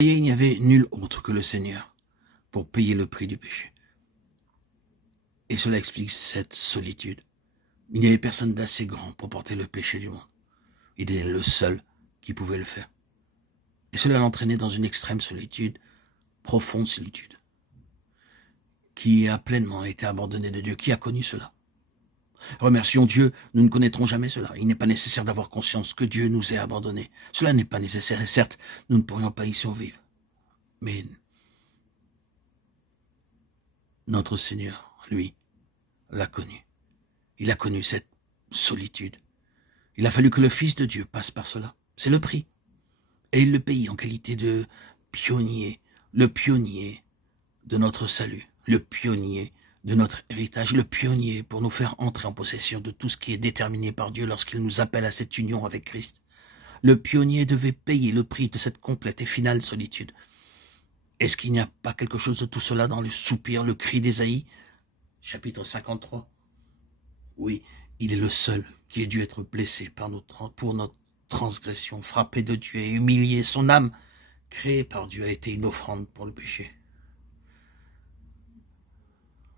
Et il n'y avait nul autre que le Seigneur pour payer le prix du péché. Et cela explique cette solitude. Il n'y avait personne d'assez grand pour porter le péché du monde. Il est le seul qui pouvait le faire. Et cela l'entraînait dans une extrême solitude, profonde solitude. Qui a pleinement été abandonné de Dieu? Qui a connu cela? Remercions Dieu, nous ne connaîtrons jamais cela. Il n'est pas nécessaire d'avoir conscience que Dieu nous ait abandonnés. Cela n'est pas nécessaire, et certes, nous ne pourrions pas y survivre. Mais notre Seigneur, lui, l'a connu. Il a connu cette solitude. Il a fallu que le Fils de Dieu passe par cela. C'est le prix. Et il le paye en qualité de pionnier, le pionnier de notre salut, le pionnier de notre héritage, le pionnier pour nous faire entrer en possession de tout ce qui est déterminé par Dieu lorsqu'il nous appelle à cette union avec Christ. Le pionnier devait payer le prix de cette complète et finale solitude. Est-ce qu'il n'y a pas quelque chose de tout cela dans le soupir, le cri d'Ésaïe, chapitre 53? Oui, il est le seul qui ait dû être blessé pour notre transgression, frappé de Dieu et humilié. Son âme, créée par Dieu, a été une offrande pour le péché.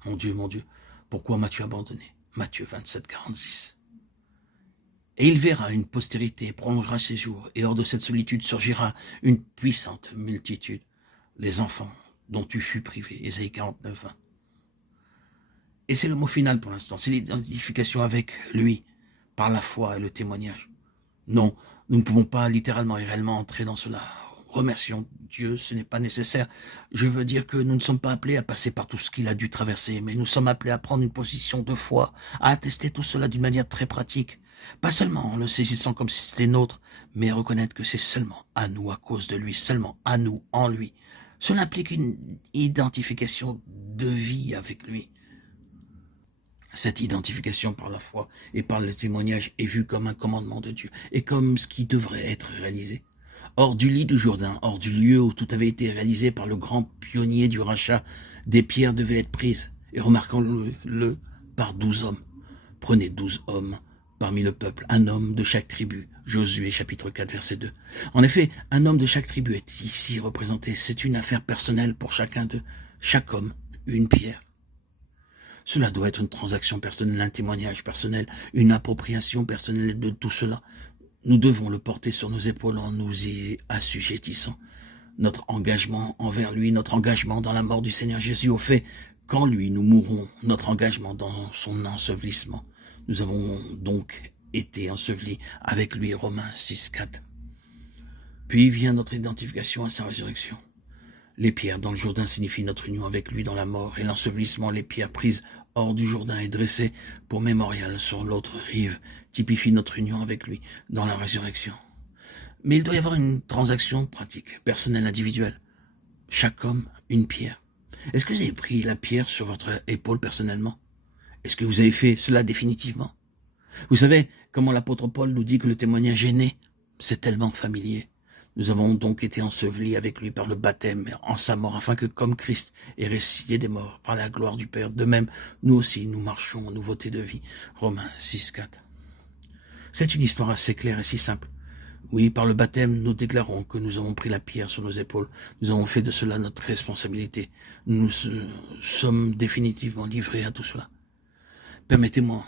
Mon Dieu, pourquoi m'as-tu abandonné? Matthieu 27, 46. Et il verra une postérité, prolongera ses jours, et hors de cette solitude surgira une puissante multitude, les enfants dont tu fus privé. Ésaïe 49, 20. Et c'est le mot final pour l'instant, c'est l'identification avec lui, par la foi et le témoignage. Non, nous ne pouvons pas littéralement et réellement entrer dans cela. Remercions Dieu, ce n'est pas nécessaire. Je veux dire que nous ne sommes pas appelés à passer par tout ce qu'il a dû traverser, mais nous sommes appelés à prendre une position de foi, à attester tout cela d'une manière très pratique. Pas seulement en le saisissant comme si c'était nôtre, mais à reconnaître que c'est seulement à nous, à cause de lui, seulement à nous, en lui. Cela implique une identification de vie avec lui. Cette identification par la foi et par le témoignage est vue comme un commandement de Dieu et comme ce qui devrait être réalisé. Hors du lit du Jourdain, hors du lieu où tout avait été réalisé par le grand pionnier du rachat, des pierres devaient être prises, et remarquons-le par 12 hommes. Prenez 12 hommes parmi le peuple, un homme de chaque tribu. Josué chapitre 4 verset 2. En effet, un homme de chaque tribu est ici représenté. C'est une affaire personnelle pour chacun d'eux. Chaque homme, une pierre. Cela doit être une transaction personnelle, un témoignage personnel, une appropriation personnelle de tout cela. Nous devons le porter sur nos épaules en nous y assujettissant. Notre engagement envers lui, notre engagement dans la mort du Seigneur Jésus, au fait qu'en lui nous mourrons, notre engagement dans son ensevelissement. Nous avons donc été ensevelis avec lui, Romains 6, 4. Puis vient notre identification à sa résurrection. Les pierres dans le Jourdain signifient notre union avec lui dans la mort, et l'ensevelissement, les pierres prises hors du Jourdain et dressées pour mémorial sur l'autre rive, typifient notre union avec lui dans la résurrection. Mais il doit y avoir une transaction pratique, personnelle, individuelle. Chaque homme, une pierre. Est-ce que vous avez pris la pierre sur votre épaule personnellement? Est-ce que vous avez fait cela définitivement? Vous savez comment l'apôtre Paul nous dit que le témoignage est né? C'est tellement familier. Nous avons donc été ensevelis avec lui par le baptême en sa mort, afin que, comme Christ est ressuscité des morts par la gloire du Père, de même, nous aussi, nous marchons en nouveauté de vie. Romains 6, 4. C'est une histoire assez claire et si simple. Oui, par le baptême, nous déclarons que nous avons pris la pierre sur nos épaules. Nous avons fait de cela notre responsabilité. Nous sommes définitivement livrés à tout cela. Permettez-moi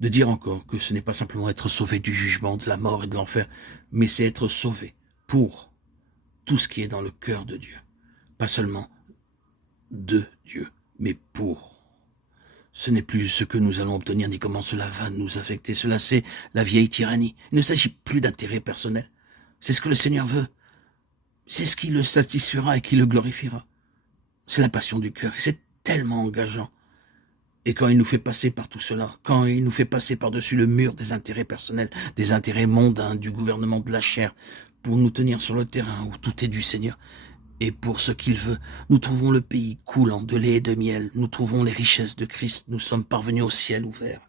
de dire encore que ce n'est pas simplement être sauvé du jugement, de la mort et de l'enfer, mais c'est être sauvé pour tout ce qui est dans le cœur de Dieu. Pas seulement de Dieu, mais pour. Ce n'est plus ce que nous allons obtenir ni comment cela va nous affecter. Cela, c'est la vieille tyrannie. Il ne s'agit plus d'intérêt personnel. C'est ce que le Seigneur veut. C'est ce qui le satisfera et qui le glorifiera. C'est la passion du cœur et c'est tellement engageant. Et quand il nous fait passer par tout cela, quand il nous fait passer par-dessus le mur des intérêts personnels, des intérêts mondains, du gouvernement de la chair, pour nous tenir sur le terrain où tout est du Seigneur, et pour ce qu'il veut, nous trouvons le pays coulant de lait et de miel, nous trouvons les richesses de Christ, nous sommes parvenus au ciel ouvert.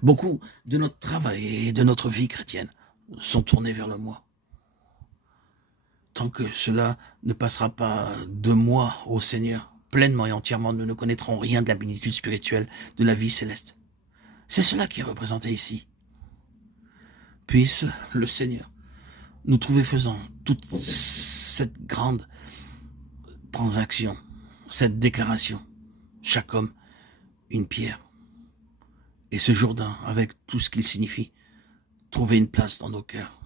Beaucoup de notre travail et de notre vie chrétienne sont tournés vers le moi. Tant que cela ne passera pas de moi au Seigneur, pleinement et entièrement, nous ne connaîtrons rien de la plénitude spirituelle de la vie céleste. C'est cela qui est représenté ici. Puisse le Seigneur nous trouver faisant toute cette grande transaction, cette déclaration, chaque homme une pierre, et ce Jourdain, avec tout ce qu'il signifie, trouver une place dans nos cœurs.